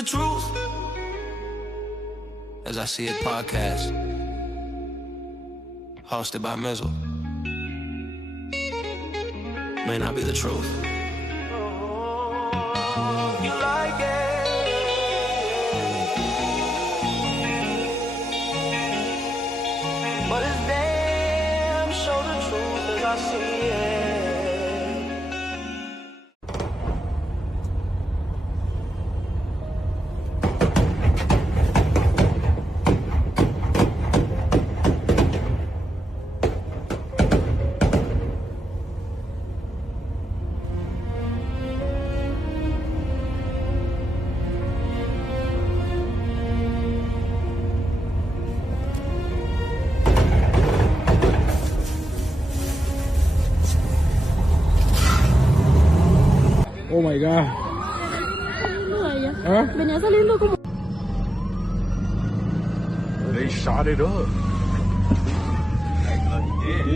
the truth as I see it podcast, hosted by Mizal. May not be the truth. You like it, but it's damn sure the truth as I see it. Oh my God. Huh? Venía saliendo como... They shot it up. Hey, blood, he dead.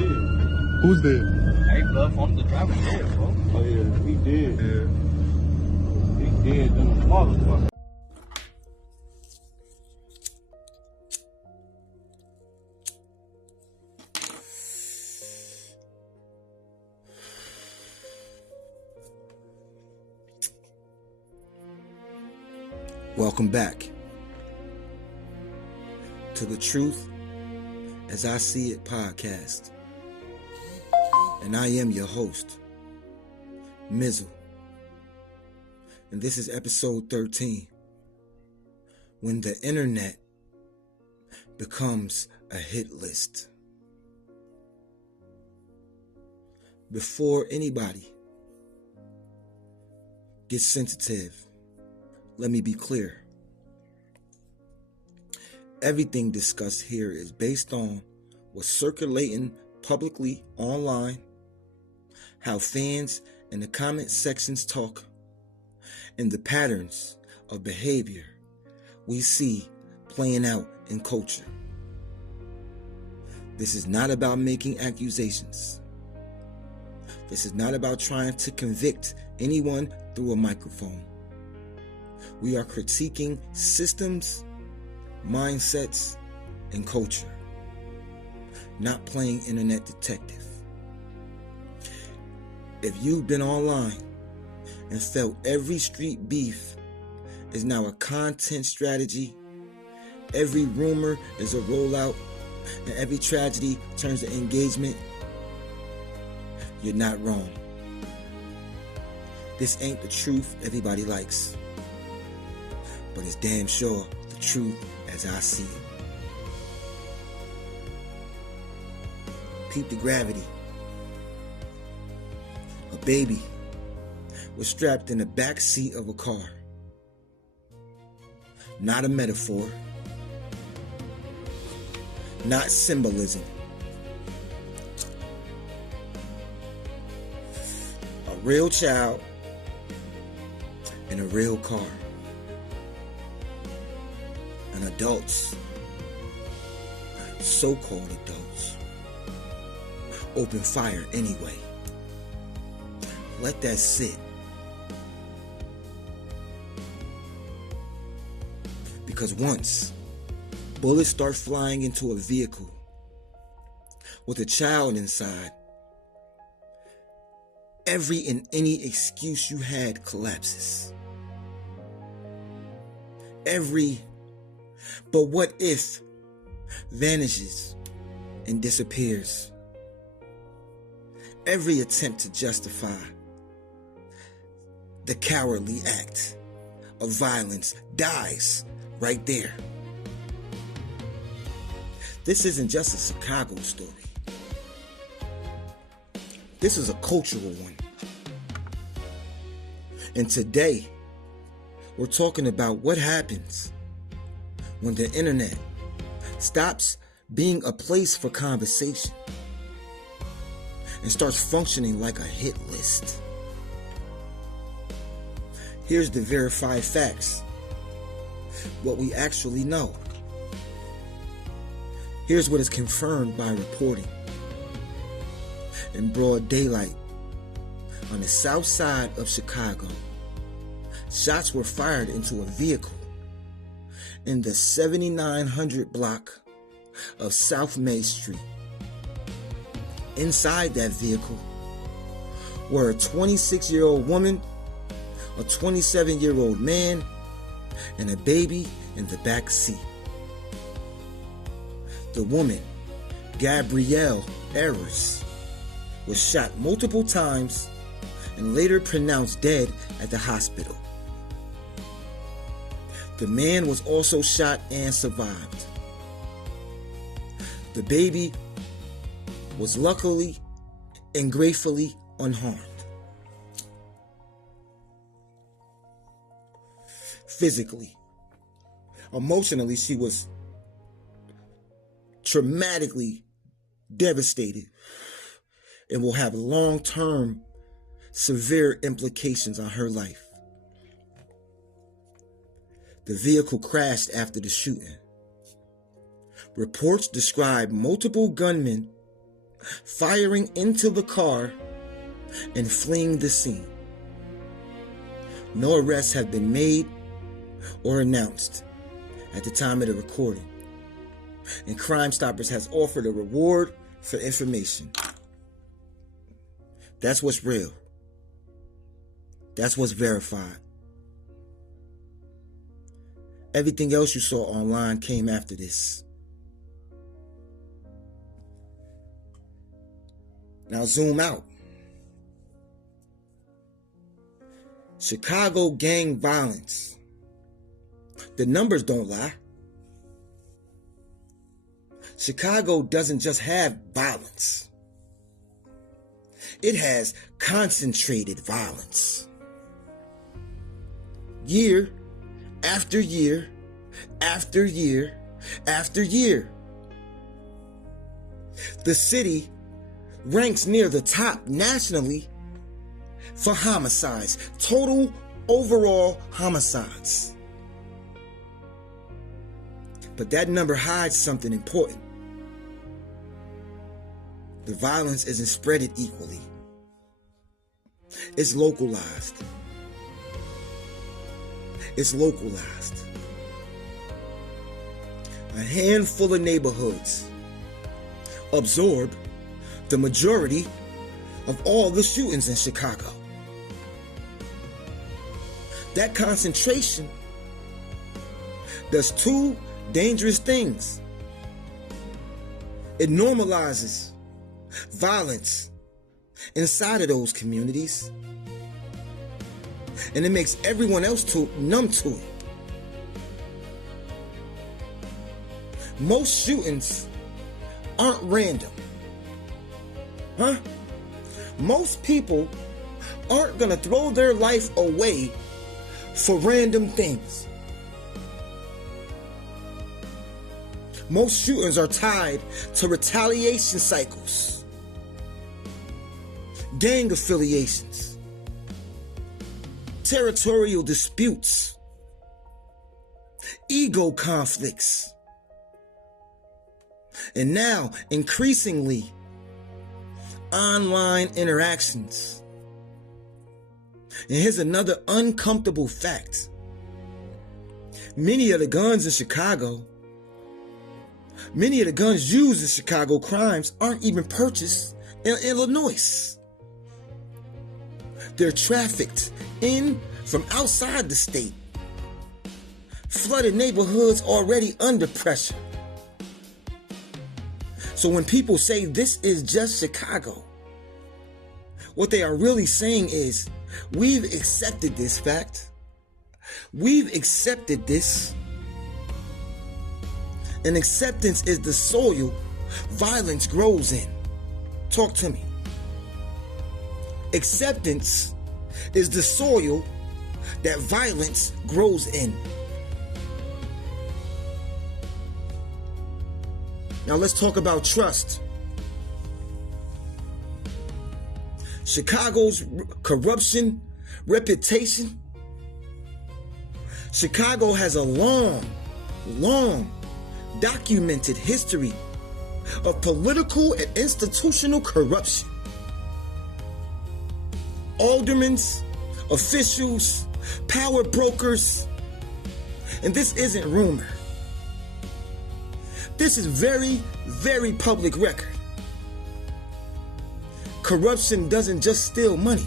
Who's dead? Hey, blood, from the driver dead, bro. Oh yeah, he did. Yeah. He did. Them motherfuckers. Welcome back to the Truth as I See It podcast. And I am your host, Mizal. And this is episode 13, when the internet becomes a hit list. Before anybody gets sensitive, let me be clear. Everything discussed here is based on what's circulating publicly online, how fans in the comment sections talk, and the patterns of behavior we see playing out in culture. This is not about making accusations. This is not about trying to convict anyone through a microphone. We are critiquing systems, mindsets, and culture, not playing internet detective. If you've been online and felt every street beef is now a content strategy, every rumor is a rollout, and every tragedy turns to engagement, you're not wrong. This ain't the truth everybody likes, but it's damn sure the truth as I see it. Peep the gravity. A baby was strapped in the back seat of a car. Not a metaphor. Not symbolism. A real child in a real car. And adults, so-called adults, open fire anyway. Let that sit. Because once bullets start flying into a vehicle with a child inside, every and any excuse you had collapses. Every "but what if" vanishes and disappears. Every attempt to justify the cowardly act of violence dies right there. This isn't just a Chicago story. This is a cultural one. And today, we're talking about what happens when the internet stops being a place for conversation and starts functioning like a hit list. Here's the verified facts. What we actually know. Here's what is confirmed by reporting. In broad daylight, on the south side of Chicago, shots were fired into a vehicle in the 7900 block of South May Street. Inside that vehicle were a 26-year-old woman, a 27-year-old man, and a baby in the back seat. The woman, Gabrielle Ayers, was shot multiple times and later pronounced dead at the hospital. The man was also shot and survived. The baby was luckily and gratefully unharmed. Physically, emotionally, she was traumatically devastated and will have long-term severe implications on her life. The vehicle crashed after the shooting. Reports describe multiple gunmen firing into the car and fleeing the scene. No arrests have been made or announced at the time of the recording, and Crime Stoppers has offered a reward for information. That's what's real. That's what's verified. Everything else you saw online came after this. Now zoom out. Chicago gang violence. The numbers don't lie. Chicago doesn't just have violence. It has concentrated violence. Year after year after year after year. The city ranks near the top nationally for homicides, total overall homicides. But that number hides something important. The violence isn't spread equally. It's localized. It's localized. A handful of neighborhoods absorb the majority of all the shootings in Chicago. That concentration does two dangerous things. It normalizes violence inside of those communities, and it makes everyone else numb to it. Most shootings aren't random. Most people aren't gonna throw their life away for random things. Most shootings are tied to retaliation cycles, gang affiliations, territorial disputes, ego conflicts, and now, increasingly, online interactions. And here's another uncomfortable fact. Many of the guns used in Chicago crimes aren't even purchased in Illinois. They're trafficked in from outside the state. Flooded neighborhoods already under pressure. So when people say this is just Chicago, what they are really saying is, we've accepted this fact. We've accepted this. And acceptance is the soil violence grows in. Talk to me. Acceptance is the soil that violence grows in. Now let's talk about trust. Chicago's corruption reputation. Chicago has a long documented history of political and institutional corruption. Aldermen, officials, power brokers. And this isn't rumor. This is very, very public record. Corruption doesn't just steal money.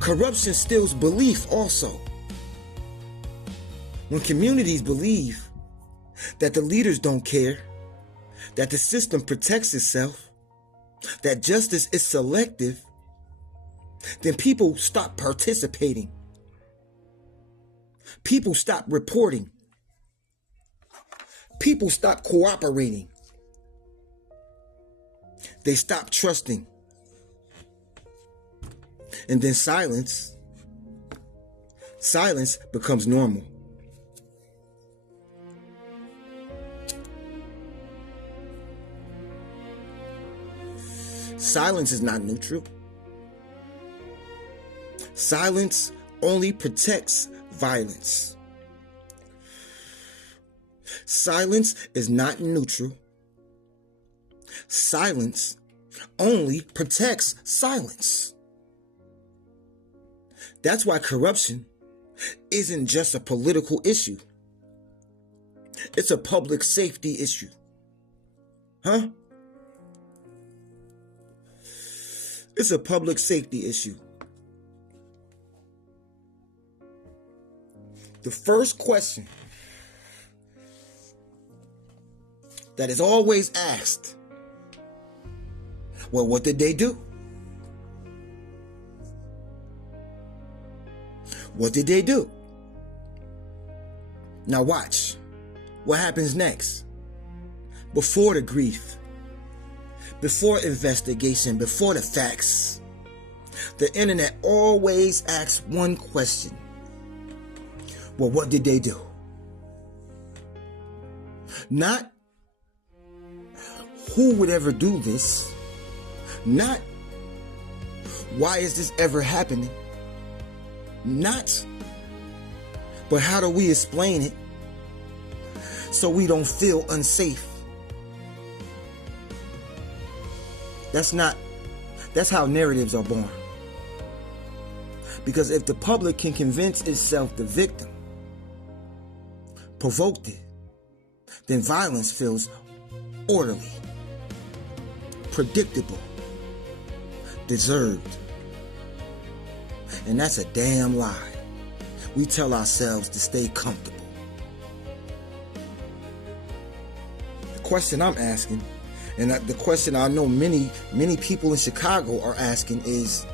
Corruption steals belief also. When communities believe that the leaders don't care, that the system protects itself, that justice is selective, then people stop participating. People stop reporting. People stop cooperating. They stop trusting. And then silence becomes normal. Silence is not neutral. Silence only protects violence. Silence is not neutral. Silence only protects silence. That's why corruption isn't just a political issue. It's a public safety issue. Huh? It's a public safety issue. The first question that is always asked, well, what did they do? What did they do? Now watch what happens next. Before the grief, before investigation, before the facts, the internet always asks one question. Well, what did they do? Not who would ever do this. Not why is this ever happening. Not, but how do we explain it so we don't feel unsafe? That's how narratives are born. Because if the public can convince itself the victim provoked it, then violence feels orderly, predictable, deserved. And that's a damn lie. We tell ourselves to stay comfortable. The question I'm asking, and the question I know many people in Chicago are asking is,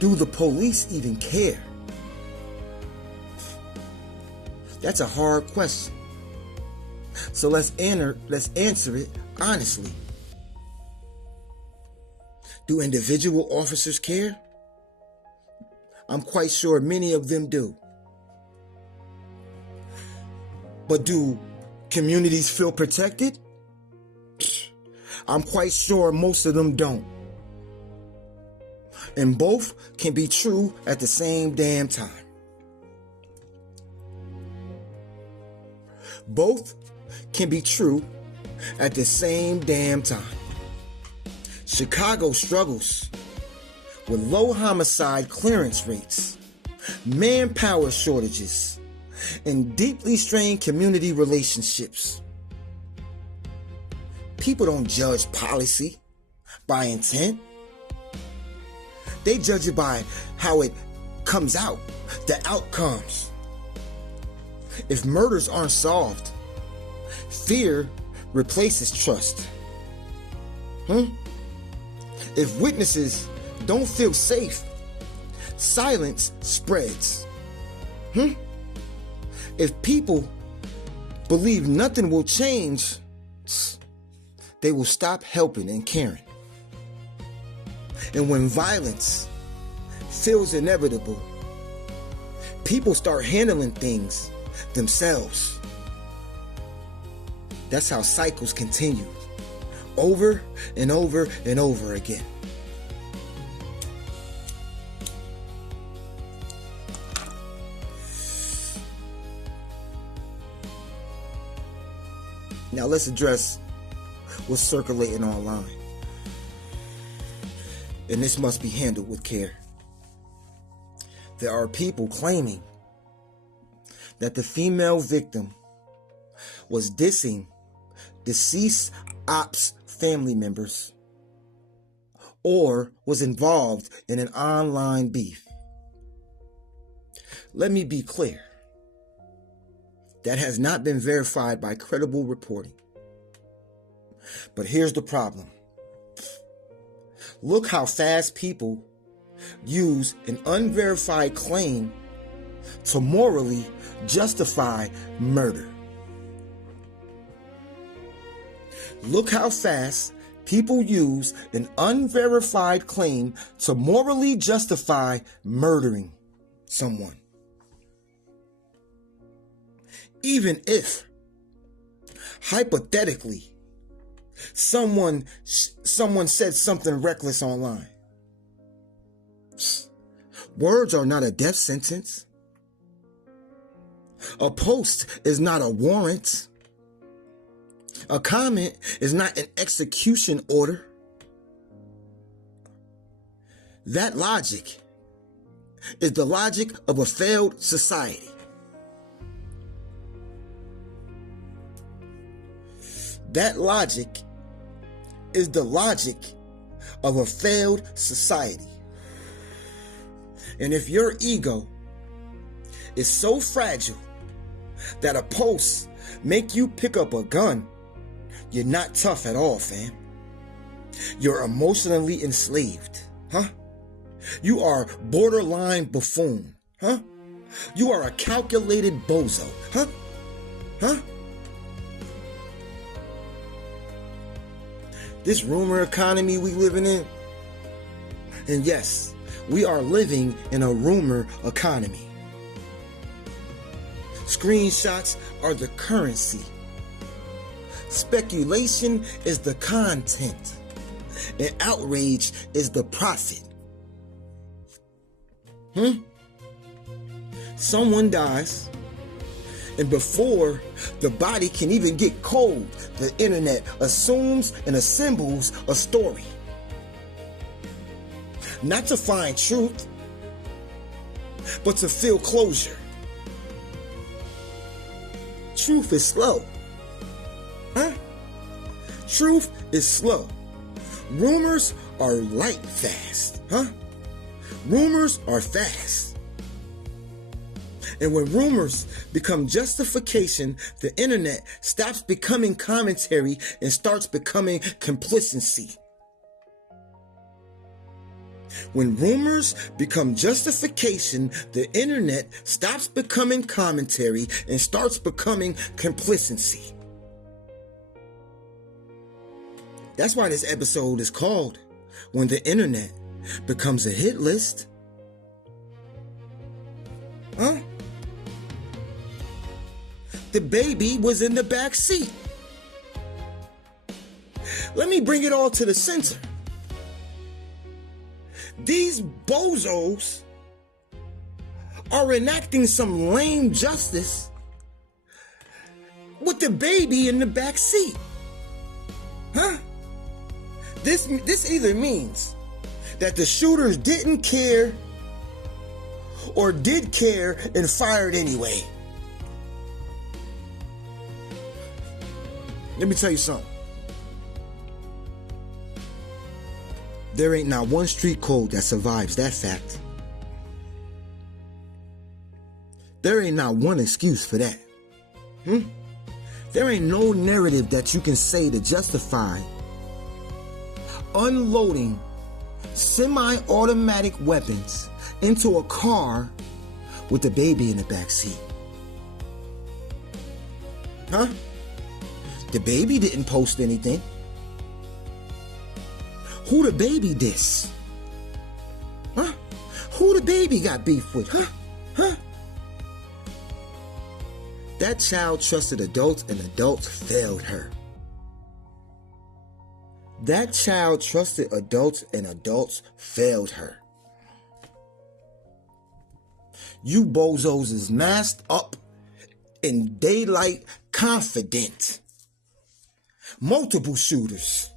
do the police even care? That's a hard question. So let's answer it honestly. Do individual officers care? I'm quite sure many of them do. But do communities feel protected? I'm quite sure most of them don't. And both can be true at the same damn time. Both can be true at the same damn time. Chicago struggles with low homicide clearance rates, manpower shortages, and deeply strained community relationships. People don't judge policy by intent. They judge it by how it comes out, the outcomes. If murders aren't solved, fear replaces trust. If witnesses don't feel safe, silence spreads. If people believe nothing will change, they will stop helping and caring. And when violence feels inevitable, people start handling things themselves. That's how cycles continue, over and over and over again. Now let's address what's circulating online. And this must be handled with care. There are people claiming that the female victim was dissing deceased ops family members or was involved in an online beef. Let me be clear. That has not been verified by credible reporting. But here's the problem. Look how fast people use an unverified claim to morally justify murder. Look how fast people use an unverified claim to morally justify murdering someone. Even if, hypothetically, someone said something reckless online. Words are not a death sentence. A post is not a warrant. A comment is not an execution order. That logic is the logic of a failed society. That logic is the logic of a failed society. And if your ego is so fragile that a post make you pick up a gun, you're not tough at all, fam. You're emotionally enslaved, huh? You are borderline buffoon, huh? You are a calculated bozo, huh? Huh? This rumor economy we living in, and yes, we are living in a rumor economy. Screenshots are the currency. Speculation is the content. And outrage is the profit. Someone dies, and before the body can even get cold, the internet assumes and assembles a story. Not to find truth, but to feel closure. Truth is slow. Huh? Truth is slow. Rumors are light fast. Huh? Rumors are fast. And when rumors become justification, the internet stops becoming commentary and starts becoming complacency. When rumors become justification, the internet stops becoming commentary and starts becoming complacency. That's why this episode is called When the Internet Becomes a Hit List. Huh? The baby was in the back seat. Let me bring it all to the center. These bozos are enacting some lame justice with the baby in the back seat. Huh? This either means that the shooters didn't care or did care and fired anyway. Let me tell you something. There ain't not one street code that survives that fact. There ain't not one excuse for that. There ain't no narrative that you can say to justify unloading semi-automatic weapons into a car with a baby in the back seat. Huh? The baby didn't post anything. Who the baby diss? Huh? Who the baby got beef with? Huh? Huh? That child trusted adults and adults failed her. That child trusted adults and adults failed her. You bozos is masked up in daylight confident. Multiple shooters.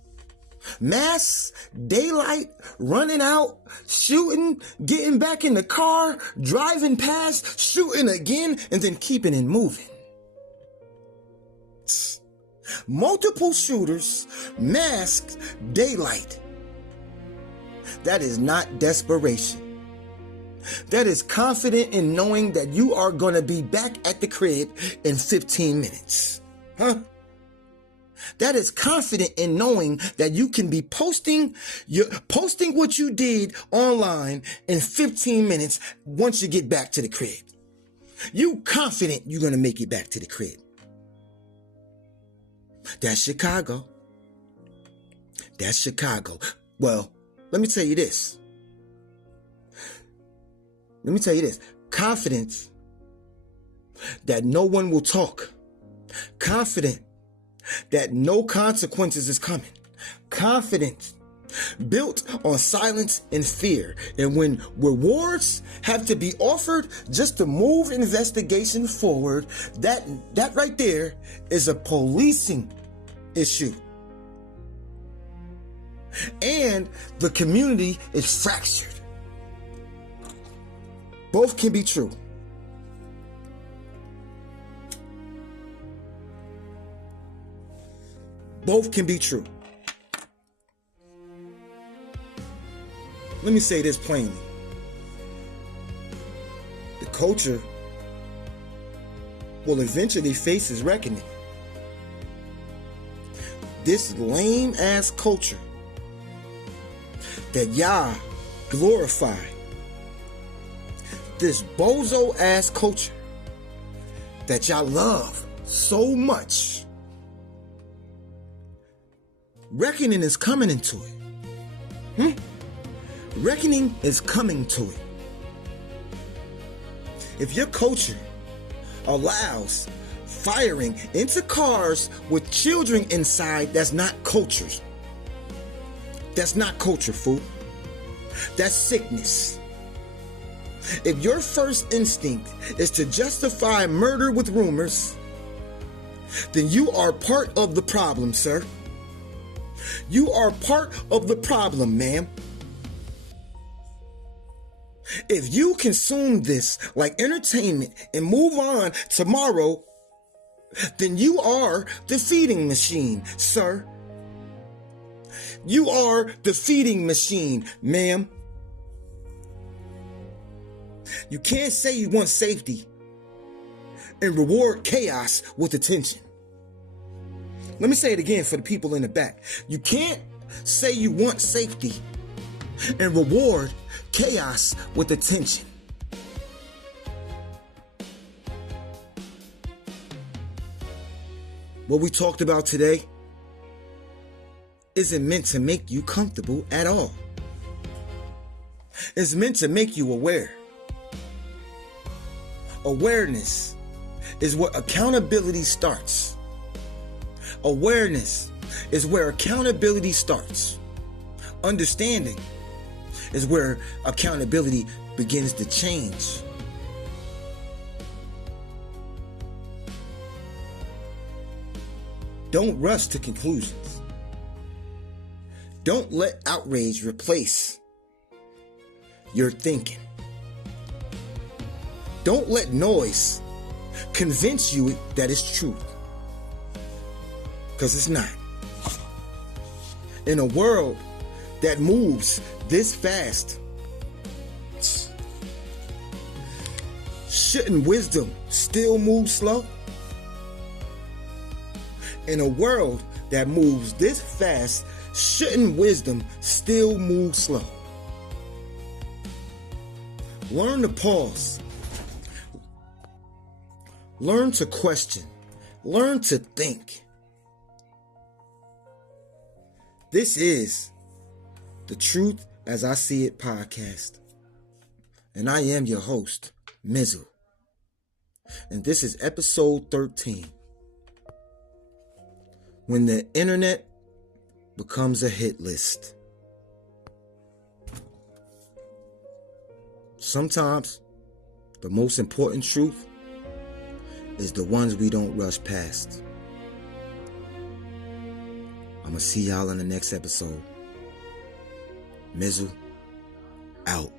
Mass, daylight, running out, shooting, getting back in the car, driving past, shooting again, and then keeping it moving. Multiple shooters, masked, daylight. That is not desperation. That is confident in knowing that you are going to be back at the crib in 15 minutes. Huh? That is confident in knowing that you can be posting what you did online in 15 minutes once you get back to the crib. You confident you're going to make it back to the crib. That's Chicago. That's Chicago. Well, let me tell you this. Confidence that no one will talk. Confident that no consequences is coming. Confidence built on silence and fear. And when rewards have to be offered just to move investigation forward, that right there is a policing issue. And the community is fractured. Both can be true. Both can be true. Let me say this plainly. The culture will eventually face its reckoning. This lame ass culture that y'all glorify, this bozo ass culture that y'all love so much, reckoning is coming into it. Reckoning is coming to it. If your culture allows firing into cars with children inside, that's not culture. That's not culture, fool. That's sickness. If your first instinct is to justify murder with rumors, then you are part of the problem, sir. You are part of the problem, ma'am. If you consume this like entertainment and move on tomorrow, then you are the feeding machine, sir. You are the feeding machine, ma'am. You can't say you want safety and reward chaos with attention. Let me say it again for the people in the back. You can't say you want safety and reward chaos with attention. What we talked about today isn't meant to make you comfortable at all. It's meant to make you aware. Awareness is where accountability starts. Awareness is where accountability starts. Understanding is where accountability begins to change. Don't rush to conclusions. Don't let outrage replace your thinking. Don't let noise convince you that it's truth. Because it's not. In a world that moves this fast, shouldn't wisdom still move slow? In a world that moves this fast, shouldn't wisdom still move slow? Learn to pause. Learn to question. Learn to think. This is the Truth as I See It podcast. And I am your host, Mizal. And this is episode 13. When the internet becomes a hit list. Sometimes the most important truth is the ones we don't rush past. I'm going to see y'all in the next episode. Mizal, out.